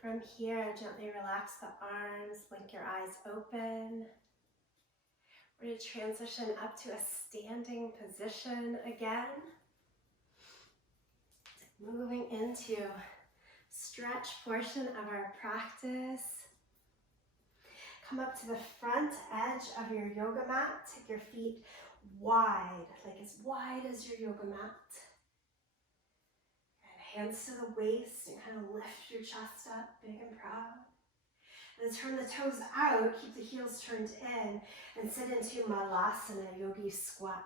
From here, gently relax the arms, blink your eyes open. We're going to transition up to a standing position again. Moving into stretch portion of our practice. Come up to the front edge of your yoga mat. Take your feet wide, like as wide as your yoga mat. And hands to the waist and kind of lift your chest up, big and proud. And then turn the toes out, keep the heels turned in, and sit into Malasana, yogi squat.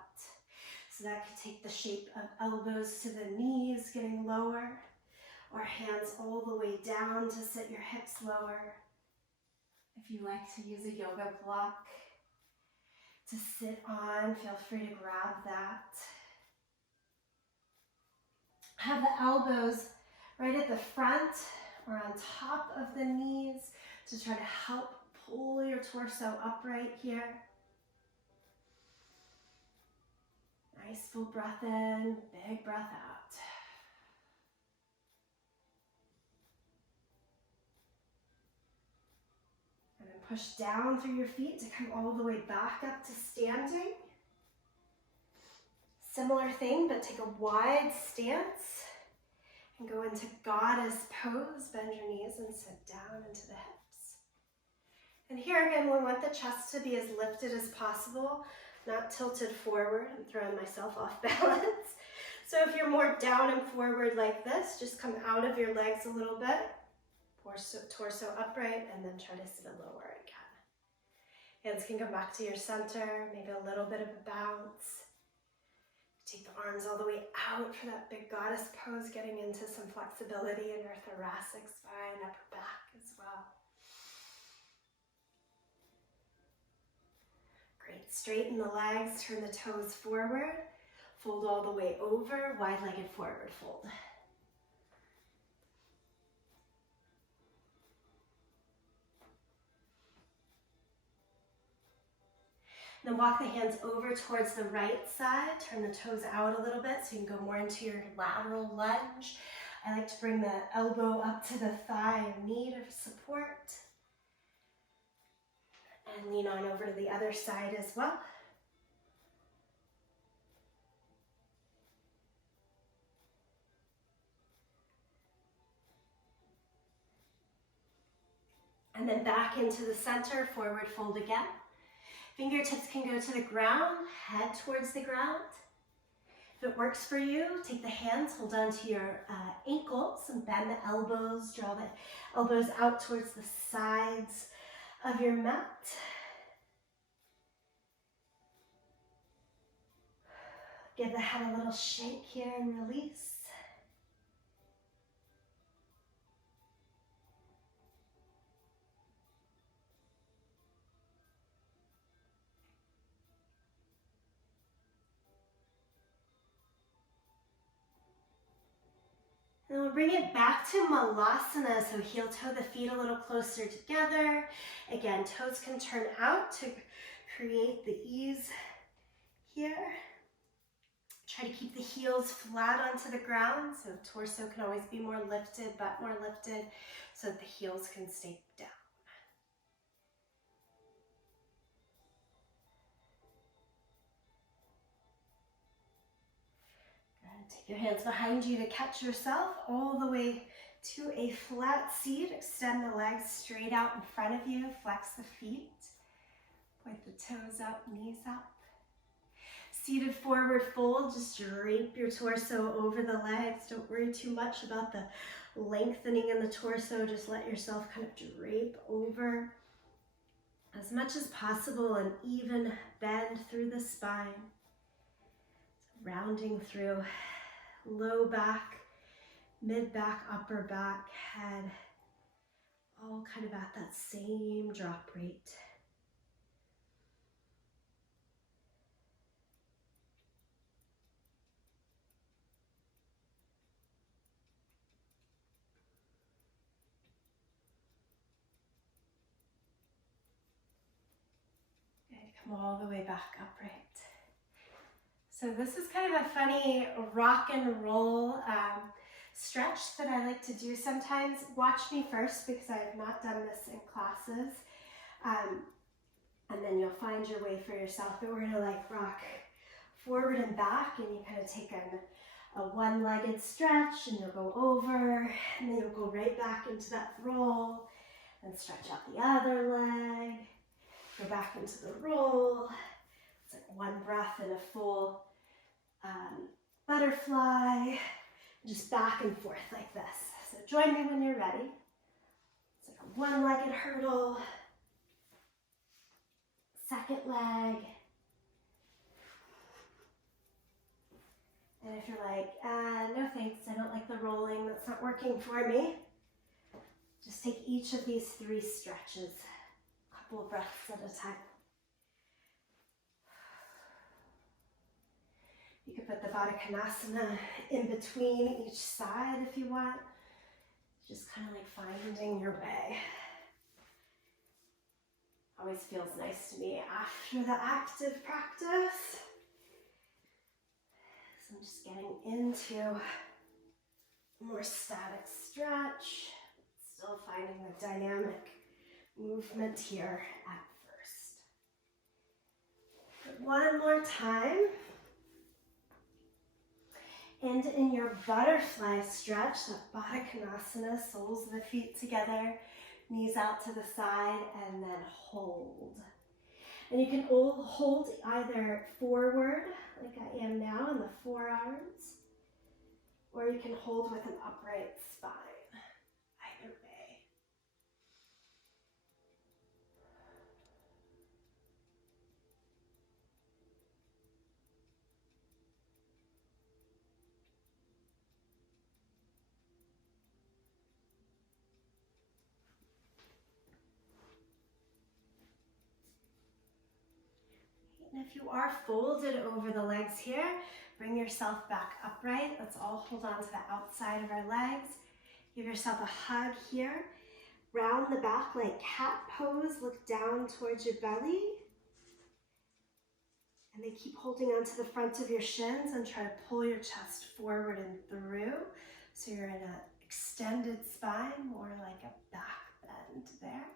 So that could take the shape of elbows to the knees, getting lower, or hands all the way down to sit your hips lower. If you like to use a yoga block to sit on, feel free to grab that. Have the elbows right at the front or on top of the knees to try to help pull your torso upright here. Nice full breath in, big breath out. And then push down through your feet to come all the way back up to standing. Similar thing, but take a wide stance and go into goddess pose. Bend your knees and sit down into the hips. And here again, we want the chest to be as lifted as possible, not tilted forward. I'm throwing myself off balance. So if you're more down and forward like this, just come out of your legs a little bit, torso upright, and then try to sit a lower again. Hands can come back to your center, maybe a little bit of a bounce. Take the arms all the way out for that big goddess pose, getting into some flexibility in your thoracic spine, upper back as well. Great, straighten the legs, turn the toes forward, fold all the way over, wide-legged forward fold. Then walk the hands over towards the right side, turn the toes out a little bit so you can go more into your lateral lunge. I like to bring the elbow up to the thigh or knee to support. And lean on over to the other side as well. And then back into the center, forward fold again. Fingertips can go to the ground, head towards the ground. If it works for you, take the hands, hold on to your ankles and bend the elbows, draw the elbows out towards the sides of your mat. Give the head a little shake here and release. And we'll bring it back to Malasana, so heel toe the feet a little closer together. Again, toes can turn out to create the ease here. Try to keep the heels flat onto the ground, so torso can always be more lifted, butt more lifted, so that the heels can stay down. Take your hands behind you to catch yourself all the way to a flat seat. Extend the legs straight out in front of you. Flex the feet. Point the toes up, knees up. Seated forward fold. Just drape your torso over the legs. Don't worry too much about the lengthening in the torso. Just let yourself kind of drape over as much as possible, an even bend through the spine. Rounding through low back, mid back, upper back, head, all kind of at that same drop rate. Good, come all the way back upright. So this is kind of a funny rock and roll stretch that I like to do sometimes. Watch me first because I have not done this in classes. And then you'll find your way for yourself. But we're gonna like rock forward and back, and you kind of take a one-legged stretch, and you'll go over, and then you'll go right back into that roll, and stretch out the other leg, go back into the roll. It's like one breath in a full butterfly, just back and forth like this. So join me when you're ready. It's like a one-legged hurdle, second leg. And if you're like, no thanks, I don't like the rolling, that's not working for me, just take each of these 3 stretches, a couple of breaths at a time. You could put the Baddha Konasana in between each side if you want. Just kind of like finding your way. Always feels nice to me after the active practice. So I'm just getting into a more static stretch, still finding the dynamic movement here at first. But one more time. And in your butterfly stretch, the Baddha Konasana, soles of the feet together, knees out to the side, and then hold. And you can hold either forward, like I am now, in the forearms, or you can hold with an upright spine, either way. And if you are folded over the legs here, bring yourself back upright. Let's all hold on to the outside of our legs. Give yourself a hug here. Round the back like cat pose. Look down towards your belly. And then keep holding on to the front of your shins and try to pull your chest forward and through. So you're in an extended spine, more like a back bend there.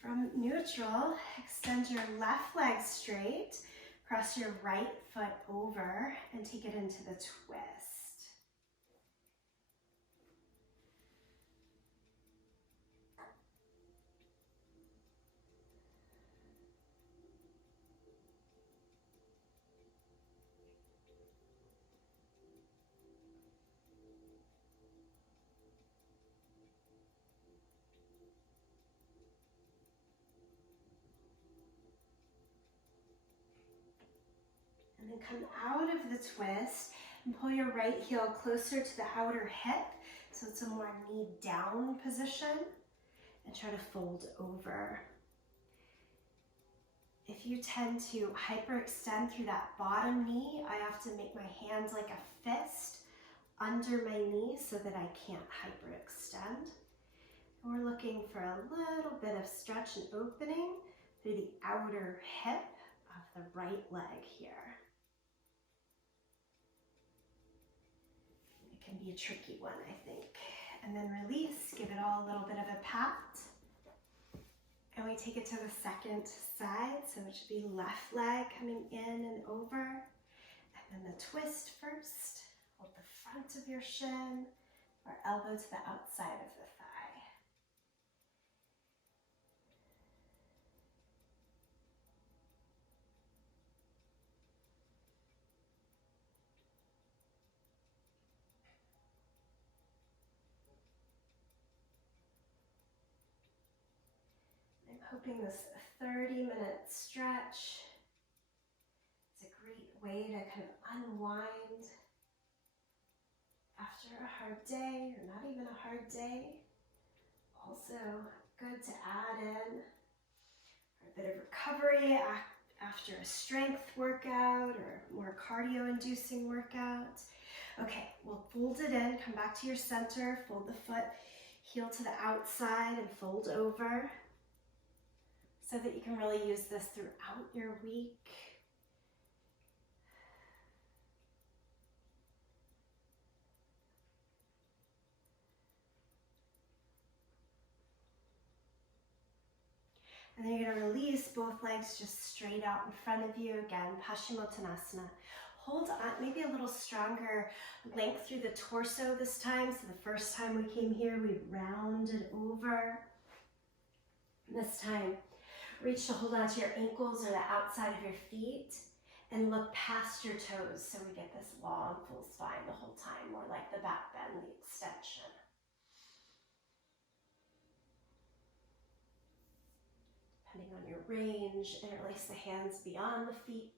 From neutral, extend your left leg straight, cross your right foot over, and take it into the twist. And then come out of the twist and pull your right heel closer to the outer hip, so it's a more knee down position, and try to fold over. If you tend to hyperextend through that bottom knee, I often make my hands like a fist under my knee so that I can't hyperextend. And we're looking for a little bit of stretch and opening through the outer hip of the right leg here. It can be a tricky one, I think. And then release, give it all a little bit of a pat. And we take it to the second side, so it should be left leg coming in and over. And then the twist first. Hold the front of your shin, or elbow to the outside of the thigh. I'm hoping this 30-minute stretch is a great way to kind of unwind after a hard day, or not even a hard day. Also good to add in for a bit of recovery after a strength workout or more cardio-inducing workout. Okay, we'll fold it in, come back to your center, fold the foot, heel to the outside, and fold over so that you can really use this throughout your week. And then come out of the twist and pull your right heel closer to the outer hip, so it's a more knee down position. And try to fold over. If you tend to hyperextend through that bottom knee, I often make my hands like a fist under my knee so that I can't hyperextend. And we're looking for a little bit of stretch and opening through the outer hip of the right leg here. And then you're going to release both legs just straight out in front of you. Again, Paschimottanasana. Hold on, maybe a little stronger length through the torso this time. So the first time we came here, we rounded over. This time, reach to hold onto your ankles or the outside of your feet and look past your toes so we get this long full spine the whole time, more like the back bend, the extension. Depending on your range, interlace the hands beyond the feet.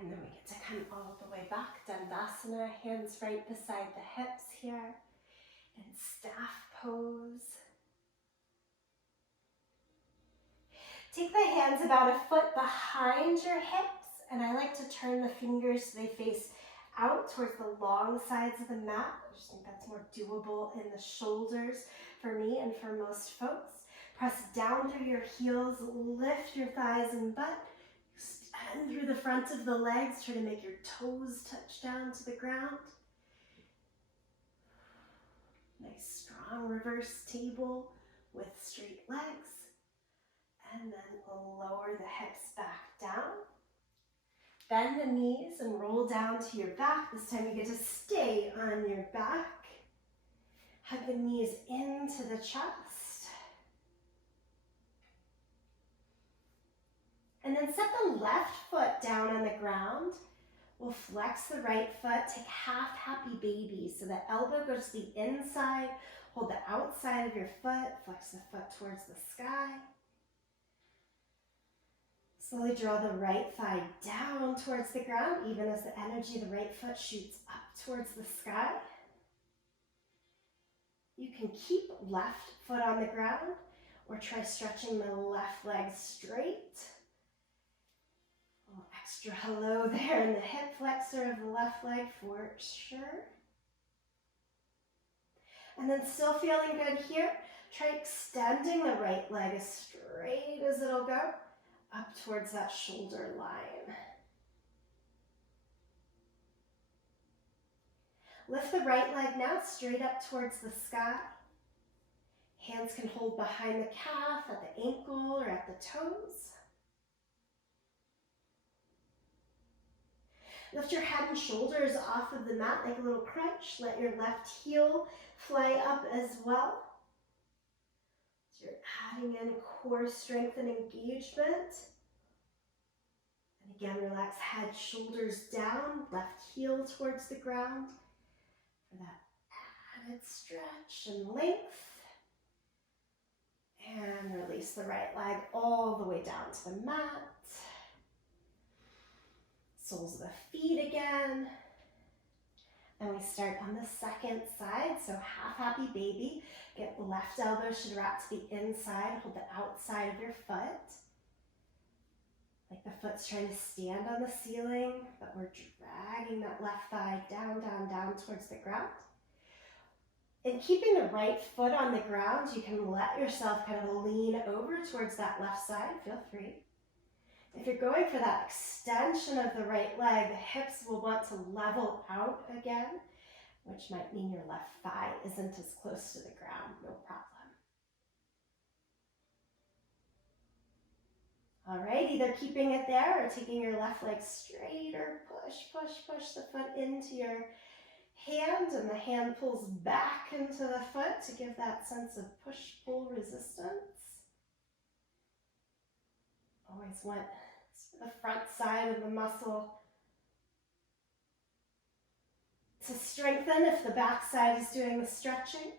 And then we get to come all the way back, Dandasana, hands right beside the hips here, and staff pose. Take the hands about a foot behind your hips, and I like to turn the fingers so they face out towards the long sides of the mat. I just think that's more doable in the shoulders for me and for most folks. Press down through your heels, lift your thighs and butt. Extend through the front of the legs, try to make your toes touch down to the ground. Nice strong reverse table with straight legs. And then lower the hips back down. Bend the knees and roll down to your back. This time you get to stay on your back. Hug the knees into the chest. And then set the left foot down on the ground. We'll flex the right foot, take half happy baby. So the elbow goes to the inside, hold the outside of your foot, flex the foot towards the sky. Slowly draw the right thigh down towards the ground, even as the energy of the right foot shoots up towards the sky. You can keep left foot on the ground or try stretching the left leg straight. A little extra hello there in the hip flexor of the left leg for sure. And then still feeling good here, try extending the right leg as straight as it'll go, up towards that shoulder line. Lift the right leg now straight up towards the sky. Hands can hold behind the calf, at the ankle, or at the toes. Lift your head and shoulders off of the mat like a little crunch. Let your left heel fly up as well. So you're adding in core strength and engagement. And again, relax head, shoulders down, left heel towards the ground for that added stretch and length. And release the right leg all the way down to the mat. Soles of the feet again. And we start on the second side, so half happy baby. Get left elbow should wrap to the inside, hold the outside of your foot. Like the foot's trying to stand on the ceiling, but we're dragging that left thigh down, down, down towards the ground. In keeping the right foot on the ground, you can let yourself kind of lean over towards that left side, feel free. If you're going for that extension of the right leg, the hips will want to level out again, which might mean your left thigh isn't as close to the ground, no problem. All right, either keeping it there or taking your left leg straight or push, push, push the foot into your hand, and the hand pulls back into the foot to give that sense of push-pull resistance. Always want the front side of the muscle to strengthen if the back side is doing the stretching.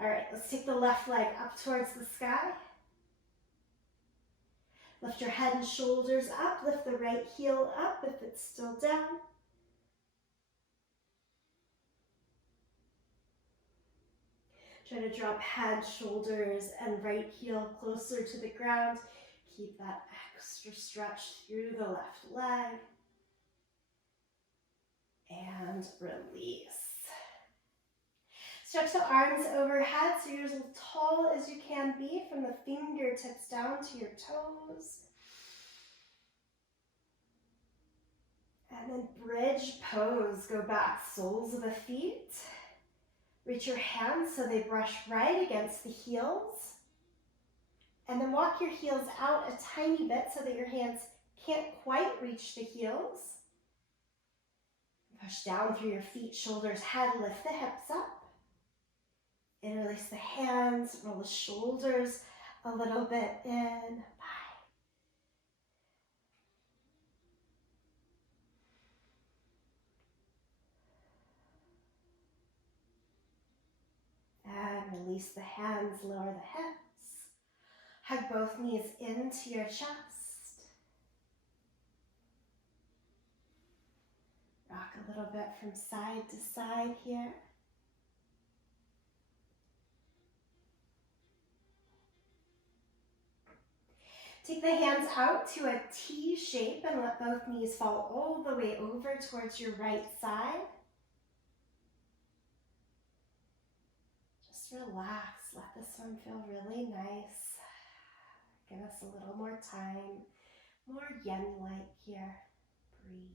All right, let's take the left leg up towards the sky. Lift your head and shoulders up. Lift the right heel up if it's still down. Try to drop head, shoulders, and right heel closer to the ground. Keep that extra stretch through the left leg. And release. Stretch the arms overhead so you're as tall as you can be from the fingertips down to your toes. And then bridge pose, go back, soles of the feet. Reach your hands so they brush right against the heels. And then walk your heels out a tiny bit so that your hands can't quite reach the heels. Push down through your feet, shoulders, head, lift the hips up. Interlace the hands, roll the shoulders a little bit in. And release the hands, lower the hips. Hug both knees into your chest. Rock a little bit from side to side here. Take the hands out to a T shape and let both knees fall all the way over towards your right side. Just relax, let this one feel really nice. Give us a little more time, more yen-like here. Breathe.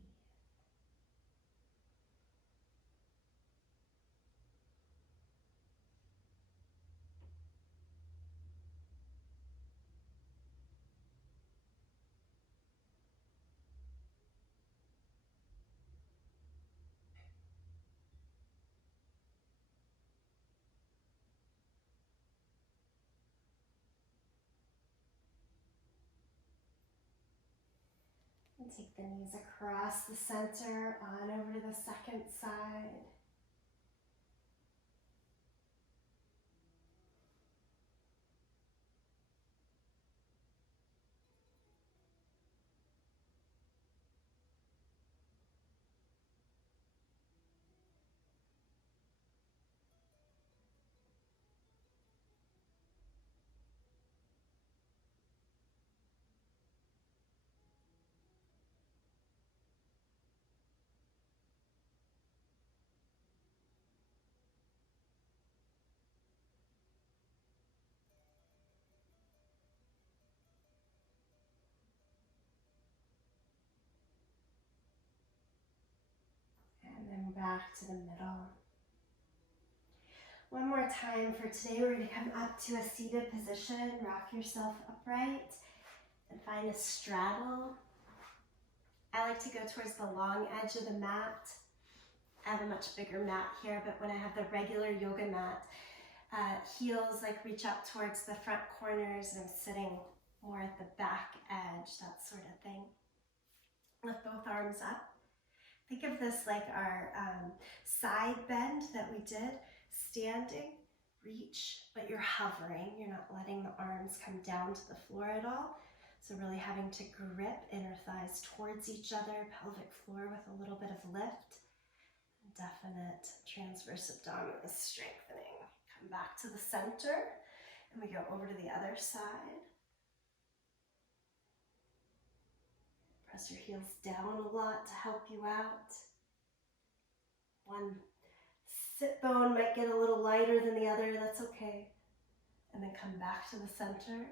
And take the knees across the center, on over to the second side. And then back to the middle. One more time for today. We're going to come up to a seated position. Rock yourself upright and find a straddle. I like to go towards the long edge of the mat. I have a much bigger mat here, but when I have the regular yoga mat, heels like reach up towards the front corners and I'm sitting more at the back edge, that sort of thing. Lift both arms up. Think of this like our side bend that we did, standing, reach, but you're hovering. You're not letting the arms come down to the floor at all. So really having to grip inner thighs towards each other, pelvic floor with a little bit of lift. Definite transverse abdominis strengthening. Come back to the center and we go over to the other side. Press your heels down a lot to help you out. One sit bone might get a little lighter than the other, that's okay. And then come back to the center.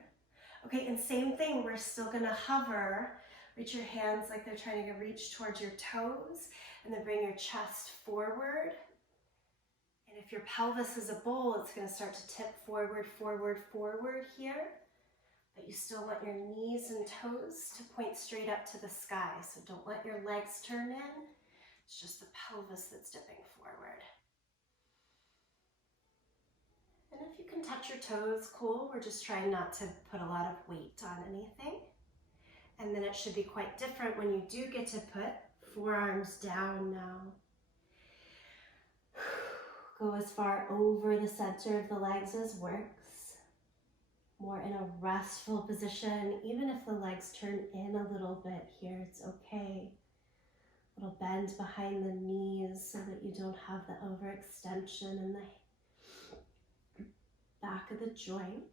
Okay, and same thing, we're still gonna hover. Reach your hands like they're trying to reach towards your toes, and then bring your chest forward. And if your pelvis is a bowl, it's gonna start to tip forward, forward, forward here. But you still want your knees and toes to point straight up to the sky. So don't let your legs turn in. It's just the pelvis that's dipping forward. And if you can touch your toes, cool. We're just trying not to put a lot of weight on anything. And then it should be quite different when you do get to put forearms down now. Go as far over the center of the legs as works. More in a restful position. Even if the legs turn in a little bit here, it's okay. A little bend behind the knees so that you don't have the overextension in the back of the joint.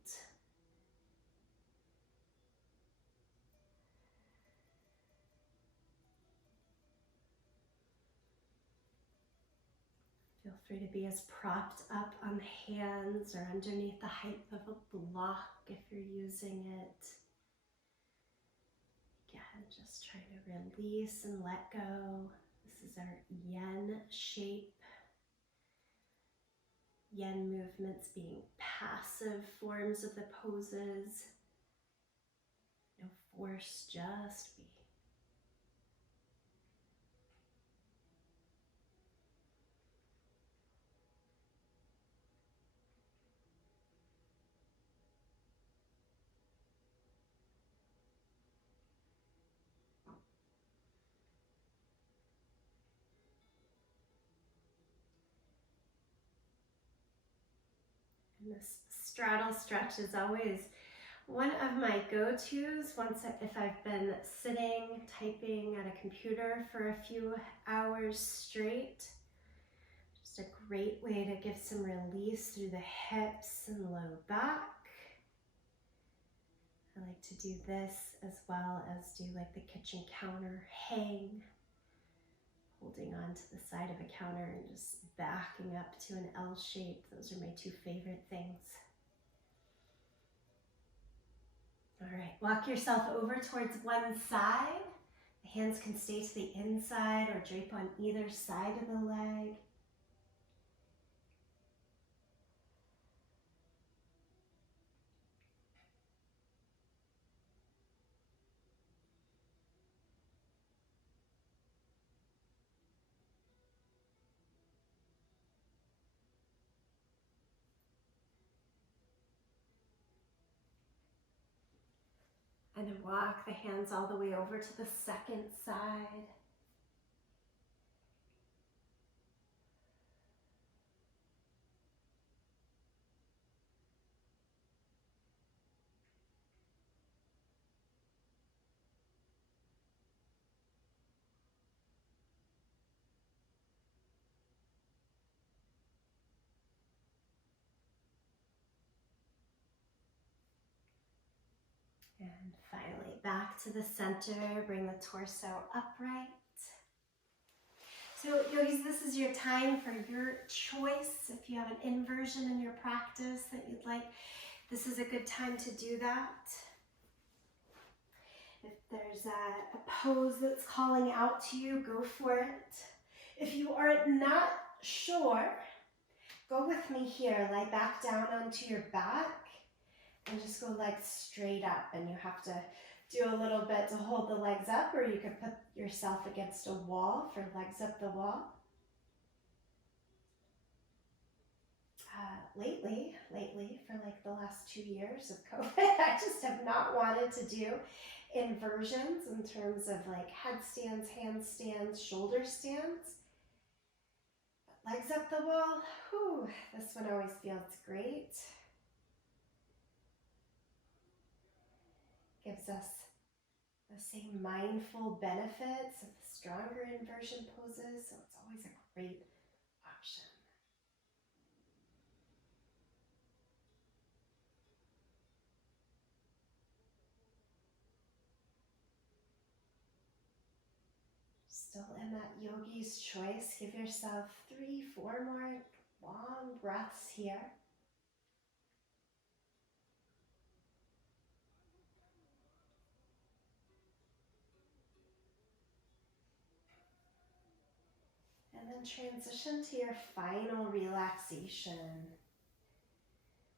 Feel free to be as propped up on the hands or underneath the height of a block if you're using it. again, just trying to release and let go. This is our yen shape. Yen movements being passive forms of the poses. No force, just be. And this straddle stretch is always one of my go-tos if I've been sitting, typing at a computer for a few hours straight. Just a great way to give some release through the hips and low back. I like to do this as well as do like the kitchen counter hang, holding on to the side of a counter and just backing up to an L shape. Those are my two favorite things. All right, walk yourself over towards one side. The hands can stay to the inside or drape on either side of the leg. And then walk the hands all the way over to the second side. And finally, back to the center, bring the torso upright. So yogis, this is your time for your choice. If you have an inversion in your practice that you'd like, this is a good time to do that. If there's a pose that's calling out to you, go for it. If you are not sure, go with me here. Lie back down onto your back and just go legs straight up. And you have to do a little bit to hold the legs up, or you could put yourself against a wall for legs up the wall. Lately, for like the last 2 years of COVID, I just have not wanted to do inversions in terms of like headstands, handstands, shoulder stands. But legs up the wall, whew, this one always feels great. Gives us the same mindful benefits of the stronger inversion poses, so it's always a great option. Still in that yogi's choice, give yourself 3-4 more long breaths here. And then transition to your final relaxation.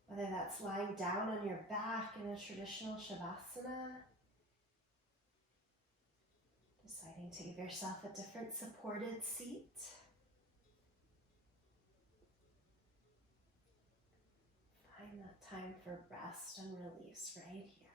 Whether that's lying down on your back in a traditional Shavasana, deciding to give yourself a different supported seat. Find that time for rest and release right here.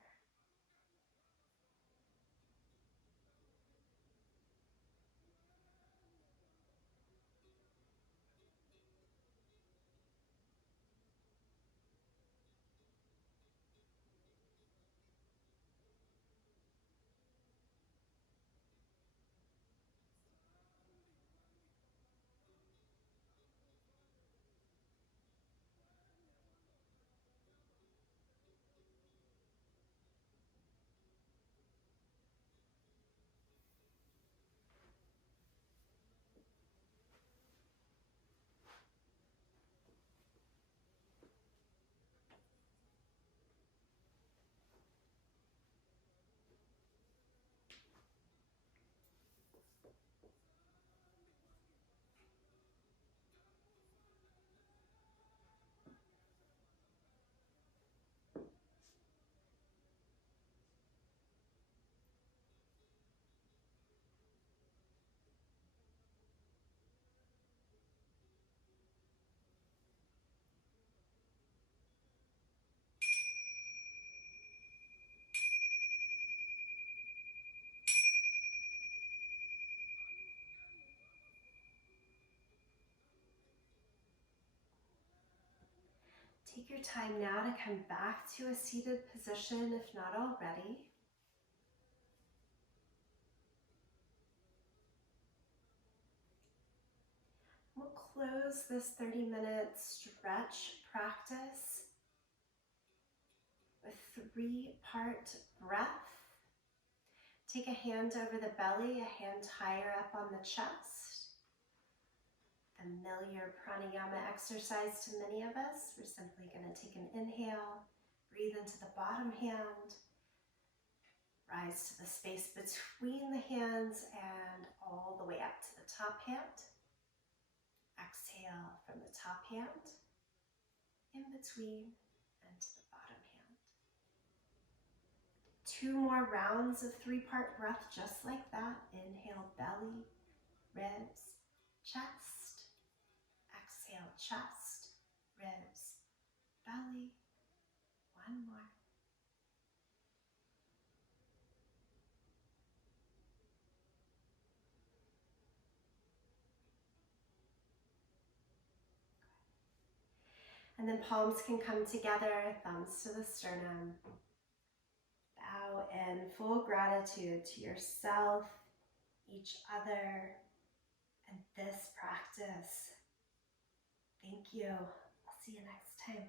Take your time now to come back to a seated position if not already. We'll close this 30-minute stretch practice with 3-part breath. Take a hand over the belly, a hand higher up on the chest. Familiar pranayama exercise to many of us. We're simply going to take an inhale, breathe into the bottom hand, rise to the space between the hands and all the way up to the top hand. Exhale from the top hand, in between, and to the bottom hand. 2 more rounds of 3-part breath just like that. Inhale, belly, ribs, chest. Exhale, chest, ribs, belly. 1 more. And then palms can come together, thumbs to the sternum. Bow in full gratitude to yourself, each other, and this practice. Thank you. I'll see you next time.